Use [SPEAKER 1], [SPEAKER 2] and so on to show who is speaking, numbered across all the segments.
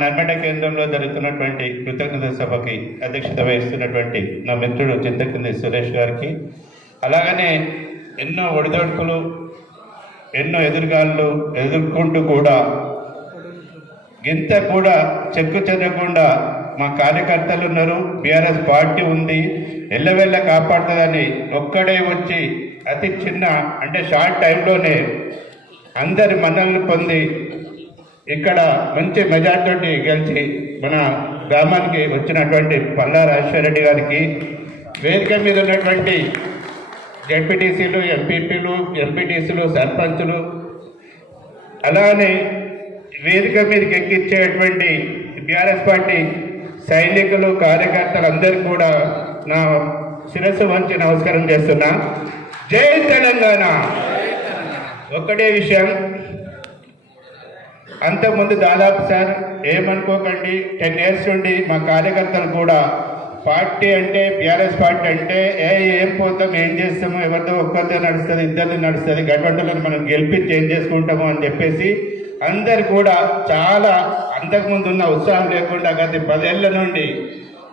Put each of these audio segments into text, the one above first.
[SPEAKER 1] నర్మడ కేంద్రంలో జరుగుతున్నటువంటి కృతజ్ఞత సభకి అధ్యక్షత వహిస్తున్నటువంటి నా మిత్రుడు చింతకింది సురేష్ గారికి. అలాగనే ఎన్నో ఒడిదొడుకులు ఎన్నో ఎదురుగాళ్ళు ఎదుర్కొంటూ కూడా గింత కూడా చెక్కు చెదరకుండా మా కార్యకర్తలు ఉన్నారు. బీఆర్ఎస్ పార్టీ ఉంది. ఎల్లవెల్ల కాపాడుతుందని ఒక్కడే వచ్చి అతి చిన్న అంటే షార్ట్ టైంలోనే అందరి మన్నలను పొంది ఇక్కడ మంచి మెజార్టీ గెలిచి మన గ్రామానికి వచ్చినటువంటి పల్లా రాజశేఖర రెడ్డి గారికి వేదిక మీద ఉన్నటువంటి జడ్పీటీసీలు ఎంపీపీలు ఎంపీటీసీలు సర్పంచులు అలానే వేదిక మీదకి ఎక్కించేటువంటి బీఆర్ఎస్ పార్టీ సైనికులు కార్యకర్తలు అందరికీ కూడా నా శిరస్సు వంచి నమస్కారం చేస్తున్నా. జై తెలంగాణ! ఒక్కటే విషయం అంతకుముందు దాదాపు సార్ ఏమనుకోకండి టెన్ ఇయర్స్ నుండి మా కార్యకర్తలు కూడా పార్టీ అంటే బీఆర్ఎస్ పార్టీ అంటే ఏ ఏం పోతాం ఏం చేస్తాము ఎవరితో ఒక్కరితో నడుస్తుంది ఇద్దరితో నడుస్తుంది గడ్వంటలను మనం గెలిపించి ఏం చేసుకుంటాము అని చెప్పేసి అందరు కూడా చాలా అంతకుముందు ఉన్న ఉత్సాహం లేకుండా గత పదేళ్ళ నుండి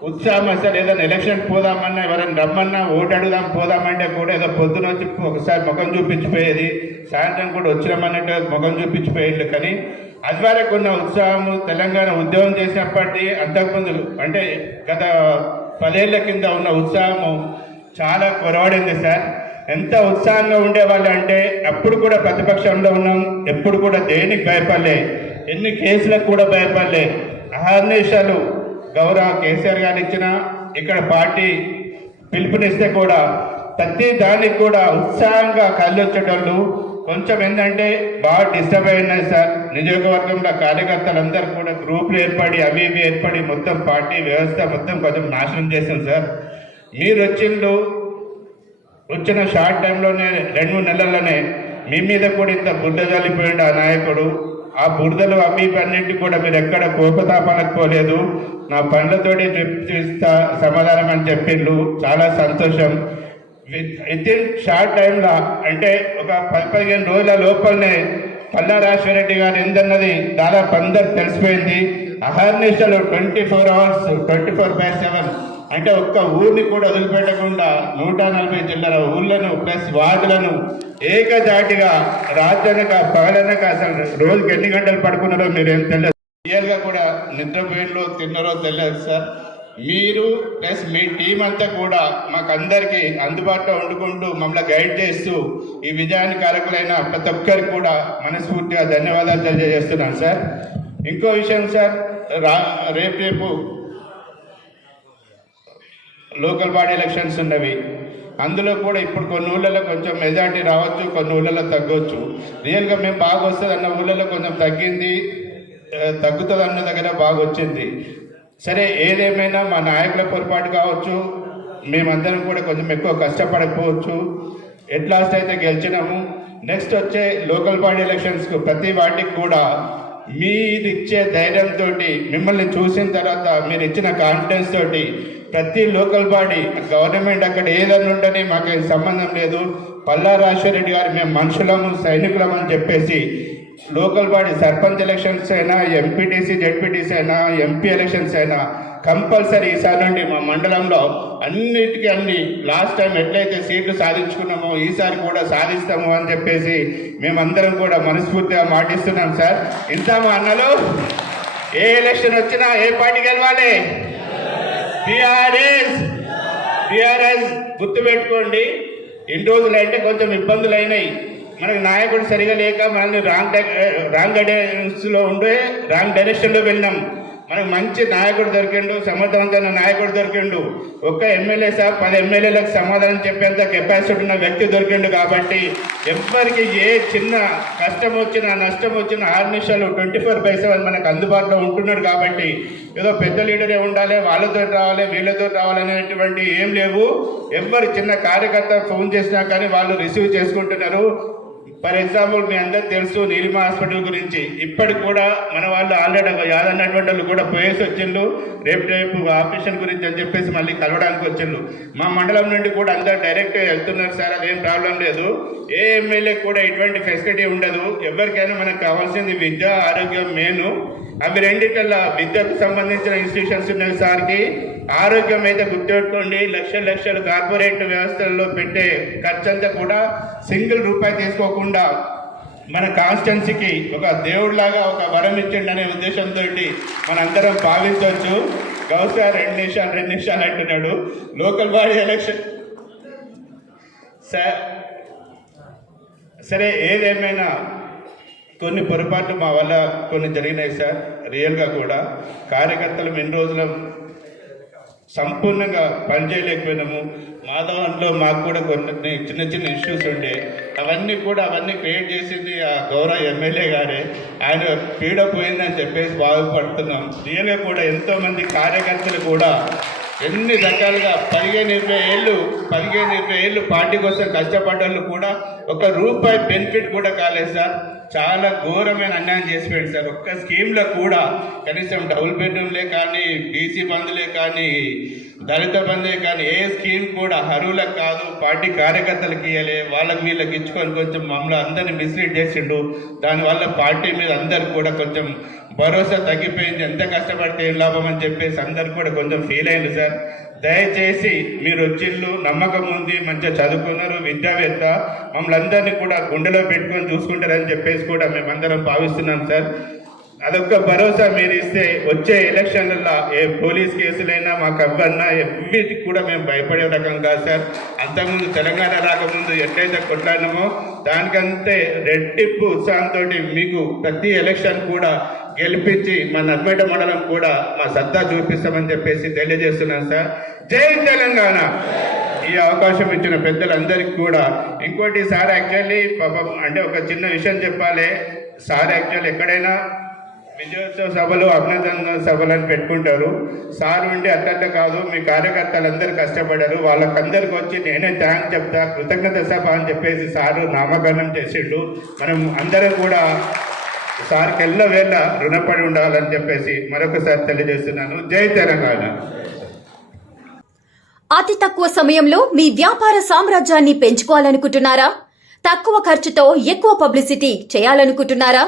[SPEAKER 1] ఉత్సాహం అసలు ఏదైనా ఎలక్షన్ పోదామన్నా ఎవరైనా రమ్మన్నా ఓటు అడుగుదాం పోదామంటే కూడా ఏదో పొద్దున వచ్చి ఒకసారి ముఖం చూపించిపోయేది సాయంత్రం కూడా వచ్చినామన్నట్టు ముఖం చూపించిపోయేది కానీ అది ఉన్న ఉత్సాహము తెలంగాణ ఉద్యోగం చేసినప్పటి అంతకుముందు అంటే గత పదేళ్ళ కింద ఉన్న ఉత్సాహము చాలా కొరవడింది సార్. ఎంత ఉత్సాహంగా ఉండేవాళ్ళు అంటే అప్పుడు కూడా ప్రతిపక్షంలో ఉన్నాం ఎప్పుడు కూడా దేనికి భయపడలే ఎన్ని కేసులకు కూడా భయపడలే. అహర్నిశాలు గౌరవ కేసీఆర్ గారు ఇచ్చిన ఇక్కడ పార్టీ పిలుపునిస్తే కూడా ప్రతి దానికి కూడా ఉత్సాహంగా కళ్ళొచ్చేటోళ్ళు కొంచెం ఏంటంటే బాగా డిస్టర్బ్ అయినాయి సార్. నియోజకవర్గంలో కార్యకర్తలందరూ కూడా గ్రూపులు ఏర్పడి అవి ఇవి ఏర్పడి మొత్తం పార్టీ వ్యవస్థ మొత్తం కొంచెం నాశనం చేశాం సార్. మీరు వచ్చిండు వచ్చిన షార్ట్ టైంలోనే రెండు మూడు నెలల్లోనే మీ మీద కూడా ఇంత బురద చల్లిపోయిండు ఆ నాయకుడు. ఆ బురదలు అవి అన్నింటి కూడా మీరు ఎక్కడ కోపతాపాలకు పోలేదు నా పండ్లతోటి చూపిస్తా సమాధానం అని చెప్పిండు చాలా సంతోషం. విత్ ఇన్ షార్ట్ టైంలో అంటే ఒక పది పదిహేను రోజుల లోపలనే పల్లా రెడ్డి గారు ఏందన్నది దాదాపు అందరు తెలిసిపోయింది. అహర్నిశలు twenty four hours twenty four by seven అంటే ఒక్క ఊరిని కూడా వదిలిపెట్టకుండా నూట నలభై జిల్లాల ఊళ్ళను ప్లస్ వార్డులను ఏకజాటిగా రాత్రనక పగలనక అసలు రోజుకి ఎన్ని గంటలు పడుకున్నారో మీరేం తెలియదు రియల్గా కూడా నిద్రపోయినలో తిన్నారో తెలియదు సార్. మీరు ప్లస్ మీ టీం అంతా కూడా మాకందరికీ అందుబాటులో వండుకుంటూ మమ్మల్ని గైడ్ చేస్తూ ఈ విజయానికి కారకులైన ప్రతి ఒక్కరికి కూడా మనస్ఫూర్తిగా ధన్యవాదాలు తెలియజేస్తున్నాను సార్ ఇంకో విషయం సార్ రా రేపు రేపు లోకల్ బాడీ ఎలక్షన్స్ ఉన్నవి. అందులో కూడా ఇప్పుడు కొన్ని ఊళ్ళలో కొంచెం మెజార్టీ రావచ్చు కొన్ని ఊళ్ళలో తగ్గవచ్చు రియల్గా మేము బాగా వస్తుంది అన్న ఊళ్ళలో కొంచెం తగ్గింది తగ్గుతుంది అన్న దగ్గర బాగా వచ్చింది. సరే ఏదేమైనా మా నాయకుల పొరపాటు కావచ్చు మేమందరం కూడా కొంచెం ఎక్కువ కష్టపడకపోవచ్చు. ఎట్ లాస్ట్ అయితే గెలిచినాము. నెక్స్ట్ వచ్చే లోకల్ బాడీ ఎలక్షన్స్కు ప్రతి వాటికి కూడా మీరు ఇచ్చే ధైర్యంతో మిమ్మల్ని చూసిన తర్వాత మీరు ఇచ్చిన కాన్ఫిడెన్స్ తోటి ప్రతి లోకల్ బాడీ గవర్నమెంట్ అక్కడ ఏదన్నా ఉండని మాకు సంబంధం లేదు. పల్లా రెడ్డి గారు మేము మనుషులము సైనికులము అని చెప్పేసి లోకల్ బాడీ సర్పంచ్ ఎలక్షన్స్ అయినా ఎంపీటీసీ జెడ్పీటీసీ అయినా ఎంపీ ఎలక్షన్స్ అయినా కంపల్సరీ ఈసారి నుండి మా మండలంలో అన్నిటికీ అన్ని లాస్ట్ టైం ఎట్లయితే సీట్లు సాధించుకున్నామో ఈసారి కూడా సాధిస్తాము అని చెప్పేసి మేమందరం కూడా మనస్ఫూర్తిగా మాటిస్తున్నాం సార్. ఇంత మా అన్నలు ఏ ఎలక్షన్ వచ్చినా ఏ పార్టీ గెలవాలి? బీఆర్ఎస్ బీఆర్ఎస్ గుర్తుపెట్టుకోండి ఇన్ని రోజులు అంటే కొంచెం ఇబ్బందులు అయినాయి. మనకు నాయకుడు సరిగా లేక మనల్ని రాంగ్ రాంగ్ గైడెన్స్లో ఉండే రాంగ్ డైరెక్షన్లో వెళ్ళినాం. మనకు మంచి నాయకుడు దొరికిండు సమర్థవంతమైన నాయకుడు దొరికిండు. ఒక్క ఎమ్మెల్యే సార్ పది ఎమ్మెల్యేలకు సమాధానం చెప్పేంత కెపాసిటీ ఉన్న వ్యక్తి దొరికిండు కాబట్టి ఎవ్వరికి ఏ చిన్న కష్టం వచ్చినా నష్టం వచ్చినా ఆరు నిమిషాలు ట్వంటీ ఫోర్ బై సెవెన్ మనకు అందుబాటులో ఉంటున్నాడు కాబట్టి ఏదో పెద్ద లీడరే ఉండాలి వాళ్ళతో రావాలి వీళ్ళతో రావాలి అనేటువంటి ఏం లేవు. ఎవ్వరు చిన్న కార్యకర్త ఫోన్ చేసినా కానీ వాళ్ళు రిసీవ్ చేసుకుంటున్నారు. ఫర్ ఎగ్జాంపుల్ మీ అందరు తెలుసు నీలిమ హాస్పిటల్ గురించి. ఇప్పటికి కూడా మన వాళ్ళు ఆల్రెడీ యాదన్నటువంటి వాళ్ళు కూడా పోయేసి వచ్చిండ్రు. రేపు రేపు ఆపరేషన్ గురించి అని చెప్పేసి మళ్ళీ కలవడానికి వచ్చిండ్రు. మా మండలం నుండి కూడా అందరు డైరెక్ట్ వెళ్తున్నారు సార్ అదేం ప్రాబ్లం లేదు. ఏ ఎమ్మెల్యే కూడా ఎటువంటి ఫెసిలిటీ ఉండదు. ఎవరికైనా మనకు కావాల్సింది విద్య ఆరోగ్యం మెయిన్. అవి రెండికల్లా విద్యకు సంబంధించిన ఇన్స్టిట్యూషన్స్ ఉన్నవి సార్కి ఆరోగ్యం అయితే గుర్తుపెట్టుకోండి. లక్షల లక్షలు కార్పొరేట్ వ్యవస్థల్లో పెట్టే ఖర్చంతా కూడా సింగిల్ రూపాయి తీసుకోకుండా మన కాన్స్టెన్సీకి ఒక దేవుడిలాగా ఒక వరం ఇచ్చిండి అనే ఉద్దేశంతో మనందరం భావించవచ్చు. బహుశా రెండు నిమిషాలు రెండు నిమిషాలు అంటున్నాడు. Local body election. సార్ సరే ఏదేమైనా కొన్ని పొరపాట్లు మా వల్ల కొన్ని జరిగినాయి సార్ రియల్గా కూడా. కార్యకర్తలు ఎన్ని రోజులు సంపూర్ణంగా పనిచేయలేకపోయినాము. మా దాంట్లో మాకు కూడా కొన్ని చిన్న చిన్న ఇష్యూస్ ఉండే. అవన్నీ కూడా అవన్నీ క్రియేట్ చేసింది ఆ గౌరవ ఎమ్మెల్యే గారే. ఆయన పీడ పోయిందని చెప్పేసి బాగుపడుతున్నాం రియల్గా కూడా ఎంతోమంది కార్యకర్తలు కూడా ఎన్ని రకాలుగా పదిహేను ఇరవై ఏళ్ళు పదిహేను ఇరవై ఏళ్ళు పార్టీ కోసం కష్టపడ్డ వాళ్ళు కూడా ఒక రూపాయి బెనిఫిట్ కూడా కాలేదు సార్. చాలా ఘోరమైన అన్యాయం చేసిపోయింది సార్. ఒక్క స్కీమ్లో కూడా కనీసం డబుల్ బెడ్రూమ్లే కానీ బీసీ బంధులే కానీ దళిత బంధే కానీ ఏ స్కీమ్ కూడా అర్హులకు కాదు పార్టీ కార్యకర్తలకు ఇవ్వలే వాళ్ళకి వీళ్ళకి ఇచ్చుకొని కొంచెం మమ్మల్ని అందరిని మిస్లీడ్ చేసిండు. దానివల్ల పార్టీ మీద అందరు కూడా కొంచెం భరోసా తగ్గిపోయింది. ఎంత కష్టపడితే ఏం లాభం అని చెప్పేసి అందరు కూడా కొంచెం ఫీల్ అయింది సార్. దయచేసి మీరు వచ్చిళ్ళు నమ్మకం ఉంది మంచిగా చదువుకున్నారు విద్యావేత్త. మమ్మల్ని అందరినీ కూడా గుండెలో పెట్టుకొని చూసుకుంటారని చెప్పేసి కూడా మేమందరం భావిస్తున్నాం సార్. అదొక్క భరోసా మీరు ఇస్తే వచ్చే ఎలక్షన్లలో ఏ పోలీస్ కేసులైనా మాకు అవ్వన్నా ఎన్నిటికి కూడా మేము భయపడే రకం కాదు సార్. అంతకుముందు తెలంగాణ రాకముందు ఎట్లయితే కొట్లాడినామో దానికంతే రెట్టింపు ఉత్సాహంతో మీకు ప్రతి ఎలక్షన్ కూడా గెలిపించి మా నర్మేట మండలం కూడా మా సత్తా చూపిస్తామని చెప్పేసి తెలియజేస్తున్నాను సార్. జై తెలంగాణ! ఈ అవకాశం ఇచ్చిన పెద్దలందరికీ కూడా ఇంకోటి సార్ యాక్చువల్లీ పాపం అంటే ఒక చిన్న విషయం చెప్పాలి. సార్ యాక్చువల్ ఎక్కడైనా విజయోత్సవ సభలు అభినందన సభలు అని పెట్టుకుంటారు. సార్ ఉండి అట్లంటే కాదు మీ కార్యకర్తలందరూ కష్టపడారు. వాళ్ళకందరికి వచ్చి నేనే థ్యాంక్ చెప్తా కృతజ్ఞత సభ అని చెప్పేసి సారు నామకరణం చేసిండు. మనం అందరం కూడా సార్కి ఎల్ల వేళ రుణపడి ఉండాలని చెప్పేసి మరొకసారి తెలియజేస్తున్నాను. జై తెలంగాణ.
[SPEAKER 2] అతి తక్కువ సమయంలో మీ వ్యాపార సామ్రాజ్యాన్ని పెంచుకోవాలనుకుంటున్నారా? తక్కువ ఖర్చుతో ఎక్కువ పబ్లిసిటీ చేయాలనుకుంటున్నారా?